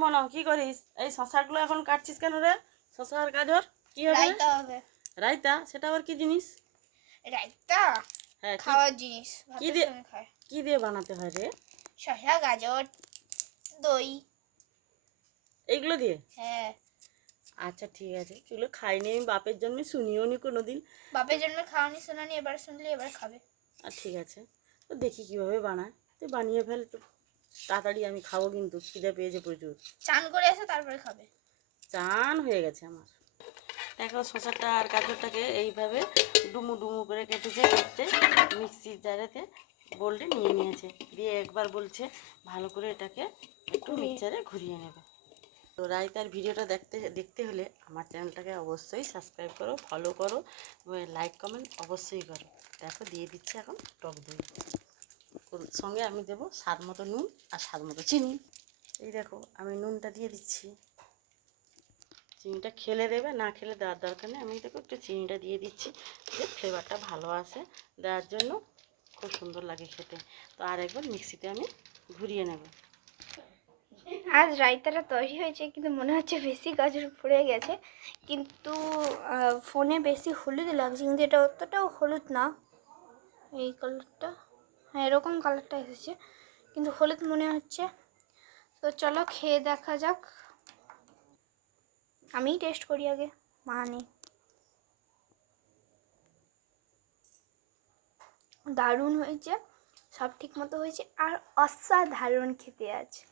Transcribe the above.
মনো কি করিস? এই শশাগুলো এখন কাটছিস কেন রে? শশা আর গাজর কি হবে? রায়তা হবে। রায়তা? সেটা আবার কি জিনিস? রায়তা হ্যাঁ, খাওয়ার জিনিস, কি ভাতের দিয়ে সঙ্গে খায়। কি দিয়ে বানাতে হয় রে? শসা, গাজর, দই। এইগুলো দিয়ে? হ্যাঁ। আচ্ছা ঠিক আছে, এগুলো খাইনি আমি, বাপের জন্মে শুনিও নি কোনোদিন। বাপের জন্য খাওয়ানি শোনানি, এবার শুনলি এবার খাবে। আর ঠিক আছে, তো দেখি কিভাবে বানায়, তুই বানিয়ে ফেল তো তাড়াতাড়ি, আমি খাবো কিন্তু খিদে পেয়েছে প্রচুর। চান করে এসে তারপরে খাবে। চান হয়ে গেছে আমার। দেখো শসাটা আর গাজরটাকে এইভাবে ডুমু ডুমু করে কেটেছে, কেটে মিক্সির জারেতে বোল্টে নিয়ে নিয়েছে, দিয়ে একবার বলছে ভালো করে এটাকে একটু মিক্সচারে ঘুরিয়ে নেবে। তো রায়তার ভিডিওটা দেখতে হলে আমার চ্যানেলটাকে অবশ্যই সাবস্ক্রাইব করো, ফলো করো, লাইক কমেন্ট অবশ্যই করো। দেখো দিয়ে দিচ্ছি এখন টক দই, সঙ্গে আমি দেবো স্বাদ মতো নুন আর স্বাদ মতো চিনি। এই দেখো আমি নুনটা দিয়ে দিচ্ছি, চিনিটা খেলে দেবে, না খেলে দেওয়ার দরকার নেই, আমি দেখো একটু চিনিটা দিয়ে দিচ্ছি, যে ফ্লেভারটা ভালো আসে দেওয়ার জন্য, খুব সুন্দর লাগে খেতে। তো আর একবার মিক্সিতে আমি ঘুরিয়ে নেব। আজ রায়তাটা তৈরি হয়েছে, কিন্তু মনে হচ্ছে বেশি গাজর পড়ে গেছে, কিন্তু ফোনে বেশি হলুদ লাগছে, কিন্তু এটা অতটাও হলুদ না। এই কালারটা, হ্যাঁ এরকম কালারটা এসেছে, কিন্তু হলুদ মনে হচ্ছে। তো চলো খেয়ে দেখা যাক। আমিই টেস্ট করি আগে, মা নেই। দারুণ হয়েছে, সব ঠিক মতো হয়েছে, আর অসাধারণ খেতে আছে।